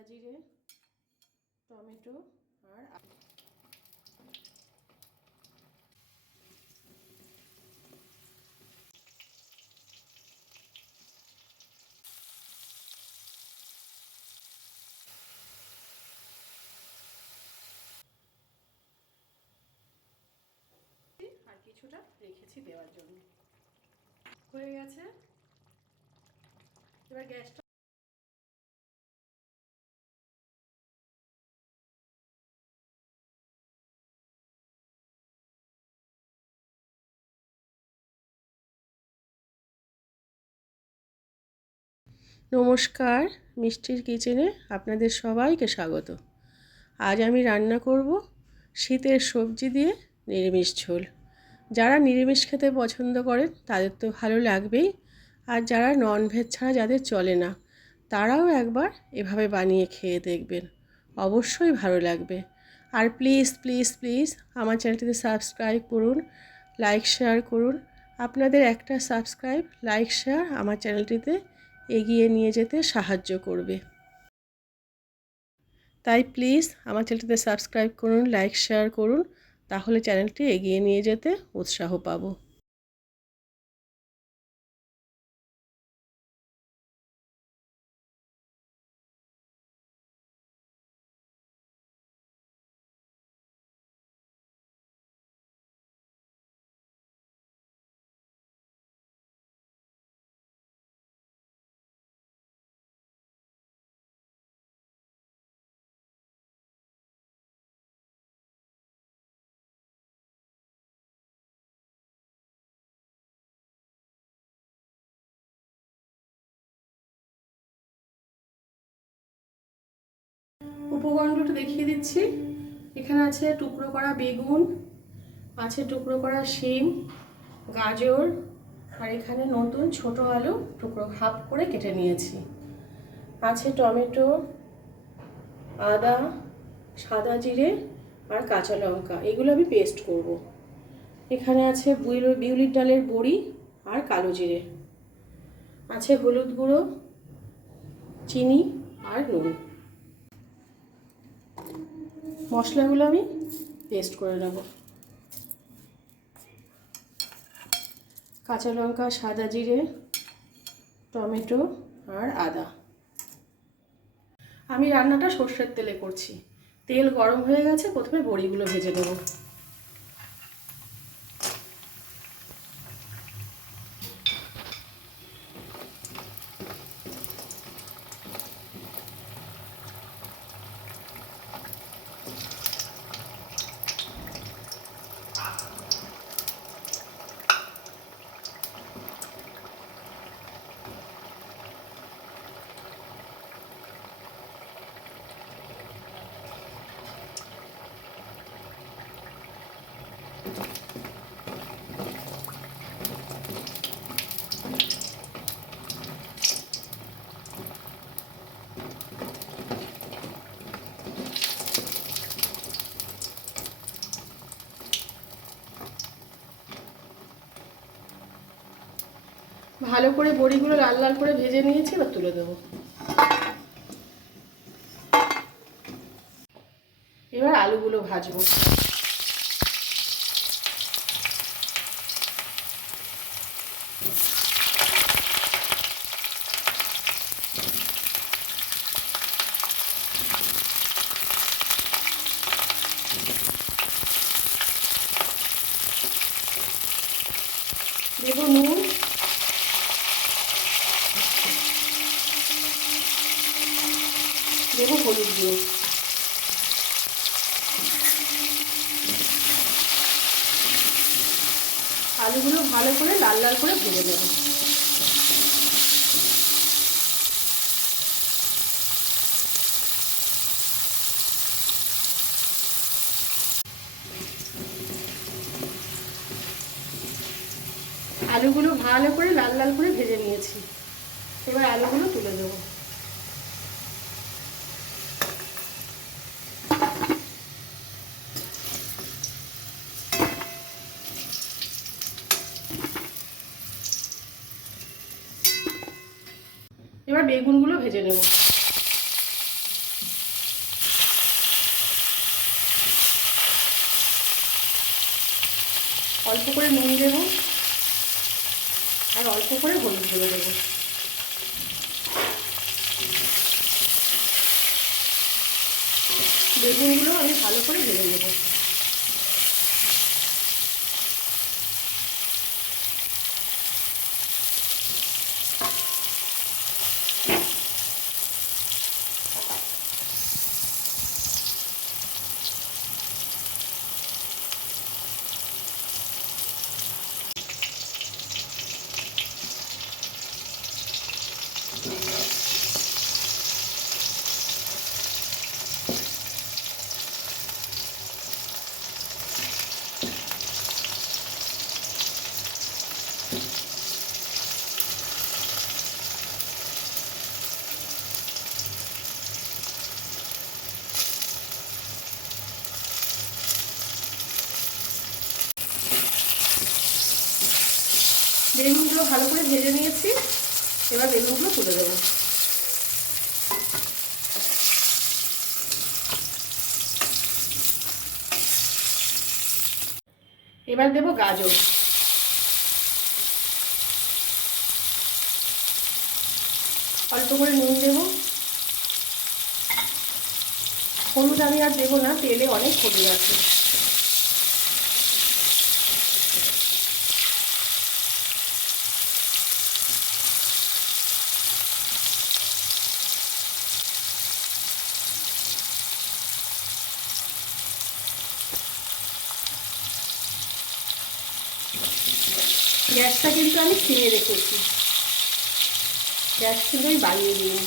সাদা জিরে টমেটো আর কিছুটা রেখেছি দেওয়ার জন্য। হয়ে গেছে। এবার গ্যাসটা নমস্কার, মিষ্টির কিচেনে আপনাদের সবাইকে স্বাগত। আজ আমি রান্না করব শীতের সবজি দিয়ে নিরামিষ ঝোল। যারা নিরামিষ খেতে পছন্দ করেন, তাদের তো ভালো লাগবেই। আর যারা ননভেজ ছাড়া যাদের চলে না, তারাও একবার এভাবে বানিয়ে খেয়ে দেখবেন। অবশ্যই ভালো লাগবে। আর প্লিজ প্লিজ প্লিজ আমার চ্যানেলটিতে সাবস্ক্রাইব করুন লাইক শেয়ার করুন। আপনাদের একটা সাবস্ক্রাইব লাইক শেয়ার আমার চ্যানেলটিতে এগিয়ে নিয়ে যেতে সাহায্য করবে। তাই প্লিজ আমার চ্যানেলটিতে সাবস্ক্রাইব করুন, লাইক, শেয়ার করুন, তাহলে চ্যানেলটি এগিয়ে নিয়ে যেতে উৎসাহ পাবো। উপকরণটা দেখিয়ে দিচ্ছি। এখানে আছে টুকরো করা বেগুন, আছে টুকরো করা শিম, গাজর, আর এখানে নতুন ছোট আলু টুকরো হাফ করে কেটে নিয়েছি। আছে টমেটো, আদা, সাদা জিরে আর কাঁচা লঙ্কা। এগুলো আমি পেস্ট করব। এখানে আছে বিউলির ডালের বড়ি আর কালো জিরে। আছে হলুদ গুঁড়ো, চিনি আর নুন। মশলাগুলো আমি পেস্ট করে নেব। কাঁচা লঙ্কা, সাদা জিরে, টমেটো আর আদা। আমি রান্নাটা সর্ষের তেলে করছি। তেল গরম হয়ে গেছে, প্রথমে বড়িগুলো ভেজে নেব। ভালো করে বড়িগুলো লাল লাল করে ভেজে নিয়েছি এবার তুলে দেবো। এবার আলুগুলো ভাজবো দেবো নুন দেবো হলুদ গুঁড়ো আলুগুলো ভালো করে লাল লাল করে ভেজে দেবো আলুগুলো ভালো করে লাল লাল করে ভেজে নিয়েছি। এবার আলুগুলো তুলে দেবো। বেগুনগুলো ভেজে নেব। অল্প করে নুন দেব আর অল্প করে হলুদ গুঁড়ো দেব। বেগুনগুলো আমি ভালো করে ভেজে নেব। ভালো করে ভেজে নিয়েছি। এবার বেগুনগুলো তুলে দেবো। এবার দেব গাজর। অল্প করে নুন দেব। হলুদ আমি আর দেবো না, তেলে অনেক হলুদ আছে। গ্যাসটা কিন্তু আমি সিমে রেখেছি। গ্যাস কিন্তু আমি বানিয়ে দিই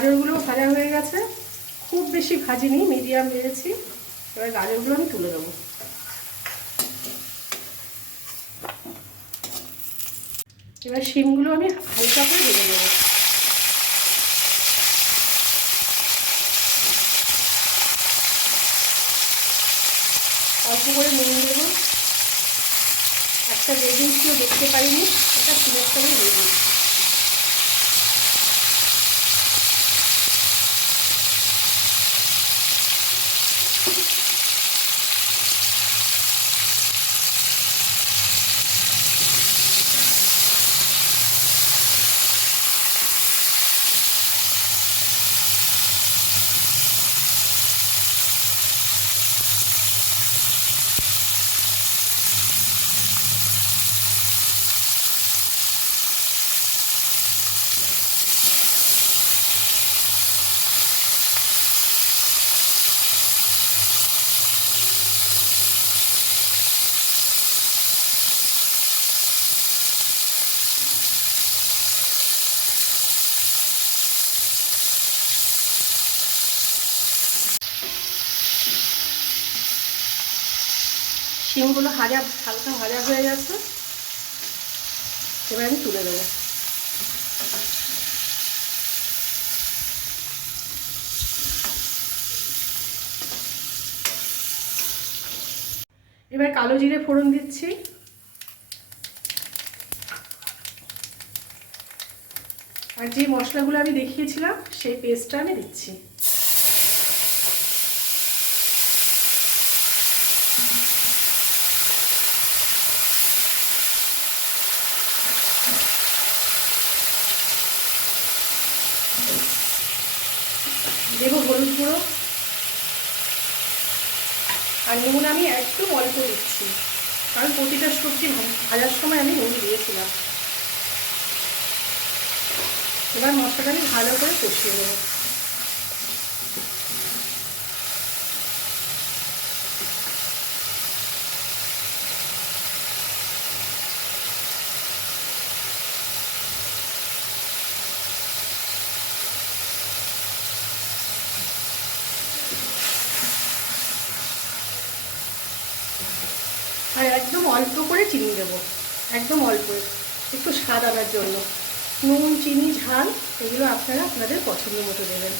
গাজরগুলো ভাজা হয়ে গেছে। খুব বেশি ভাজিনি মিডিয়াম ভেজেছি। এবার গাজরগুলো আমি তুলে দেবো এবার শিমগুলো আমি হালকা করে ভেজে দেবো অল্প করে নুন দেবো। একটা কেউ দেখতে পারিনি, এটা সিমের সঙ্গে দিয়ে শিমগুলো ভাজা হালকা ভাজা হয়ে গেছে। এবার আমি তুলে দেবো এবার কালো জিরে ফোড়ন দিচ্ছি। আর যে মশলাগুলো আমি দেখিয়েছিলাম, সেই পেস্টটা আমি দিচ্ছি দেবো হলুদ গুঁড়ো। আর নুন আমি একটু অল্প দিচ্ছি। কারণ প্রতিটা সবজি ভাজার সময় আমি নুন দিয়েছিলাম। এবার মশলাটা আমি ভালো করে কষিয়ে দেবো একদম অল্প করে চিনি দেবো। একদম অল্প। একটু স্বাদ আনার জন্য। নুন, চিনি, ঝাল, এগুলো আপনারা আপনাদের পছন্দ মতো দেবেন।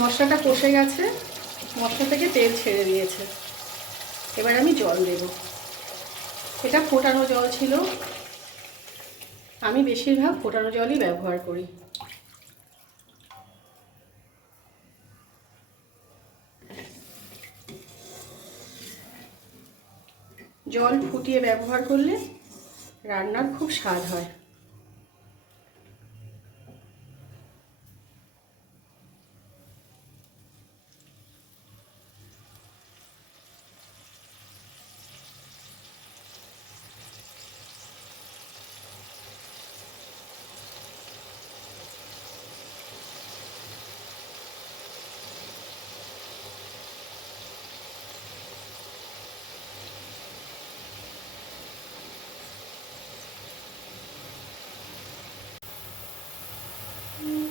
মশলাটা কষে গেছে। মশলা থেকে তেল ছেড়ে দিয়েছে। এবার আমি জল দেব। এটা ফোটানো জল ছিল। আমি বেশিরভাগ ফোটানো জলই ব্যবহার করি। জল ফুটিয়ে ব্যবহার করলে রান্নার খুব স্বাদ হয়।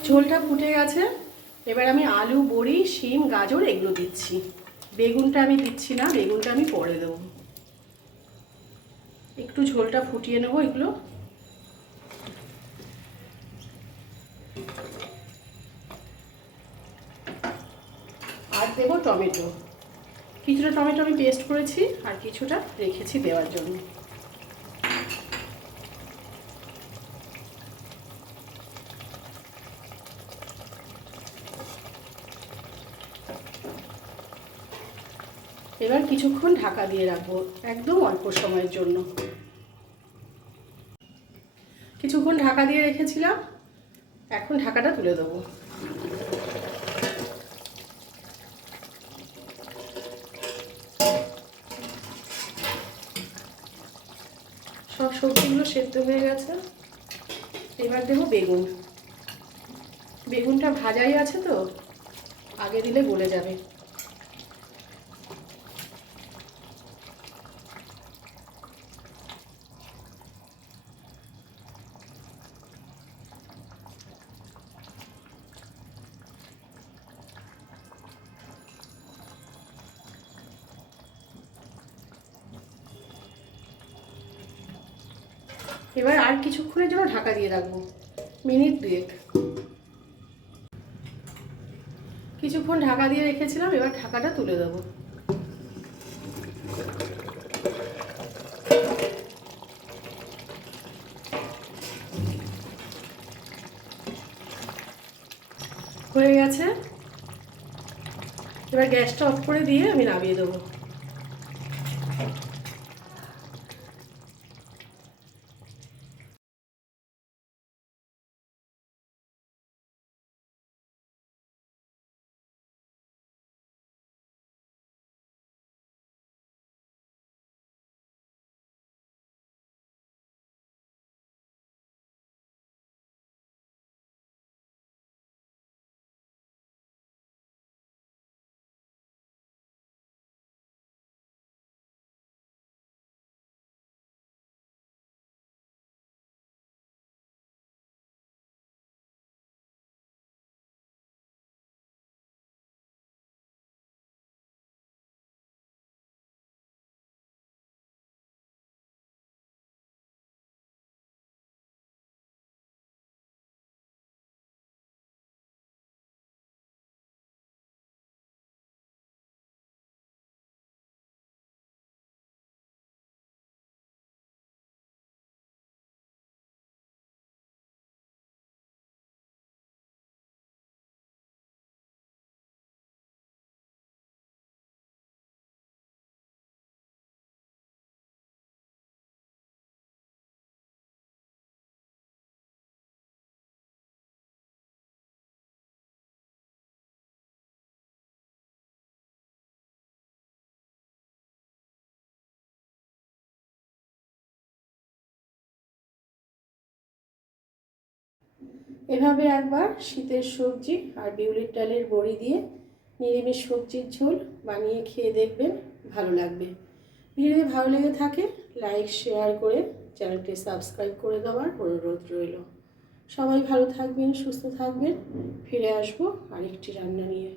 ঝোলটা ফুটে গেছে। এবার আমি আলু, বড়ি, শিম, গাজর এগুলো দিচ্ছি। বেগুনটা আমি দিচ্ছি না, বেগুনটা আমি পরে দেবো। একটু ঝোলটা ফুটিয়ে নেব এগুলো। আর দেবো টমেটো। কিছুটা টমেটো আমি পেস্ট করেছি আর কিছুটা রেখেছি দেওয়ার জন্য। এবার কিছুক্ষণ ঢাকা দিয়ে রাখব একদম অল্প সময়ের জন্য। কিছুক্ষণ ঢাকা দিয়ে রেখেছিলাম, এখন ঢাকাটা তুলে দেবো। সব সবজিগুলো সেদ্ধ হয়ে গেছে। এবার দেবো বেগুন। বেগুনটা ভাজাই আছে তো, আগে দিলে গলে যাবে এবার আর কিছুক্ষণের জন্য ঢাকা দিয়ে রাখব। মিনিট দুয়েক। কিছুক্ষণ ঢাকা দিয়ে রেখেছিলাম, এবার ঢাকাটা তুলে দেবো। হয়ে গেছে। এবার গ্যাসটা অফ করে দিয়ে আমি নামিয়ে দেবো। এভাবে একবার শীতের সবজি আর বিউলির ডালের বড়ি দিয়ে নিরামিষ সবজির ঝোল বানিয়ে খেয়ে দেখবেন, ভালো লাগবে। ভিডিওটি ভালো লেগে থাকে, লাইক, শেয়ার করে চ্যানেলটি সাবস্ক্রাইব করে দেওয়ার অনুরোধ রইল। সবাই ভালো থাকবেন, সুস্থ থাকবেন, ফিরে আসব আরেকটি রান্না নিয়ে।